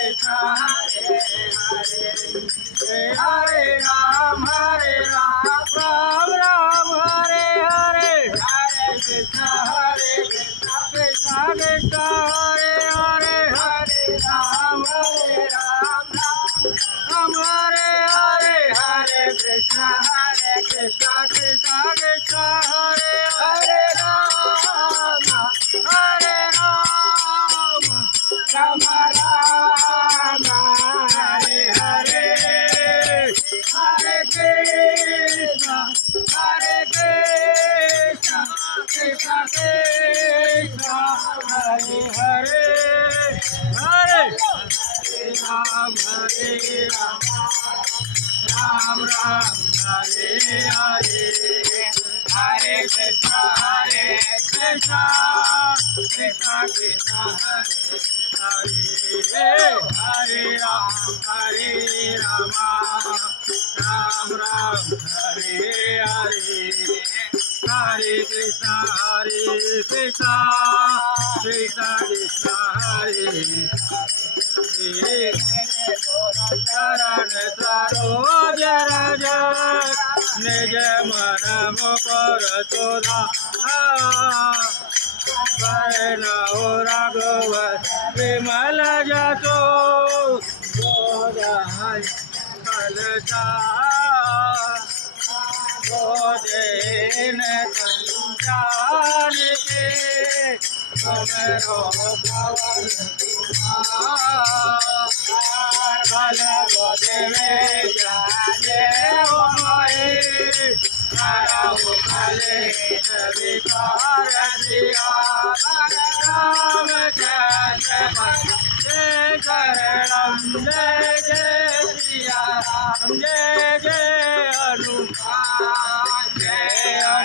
Krishna Hare Hare Ram Ram Ram Hare Hare Hare Krishna Krishna Krishna Hare Hare Hare Ram Ram Hare Hare Hare Krishna Krishna Krishna Hare Hare Ram Hare Ram Ram Ram Hare Hare Hare Krishna Krishna Krishna Krishna Hare Hare Hare Ram Ram Ram Hare Hare Hare Krishna Krishna Krishna Hare Hare Hare Rama Ram Ram Hare Hare Hare Krishna Krishna Krishna Hare शरण सरोज रज निज मन मुकर चोदा हो राघव विमल जसो फलता भोजन संचार के समरो पवन फल देवे जाने हो मोए हरहु कलेश विकार दिया राम चंद्र जय शरणम जय जय सिया राम जय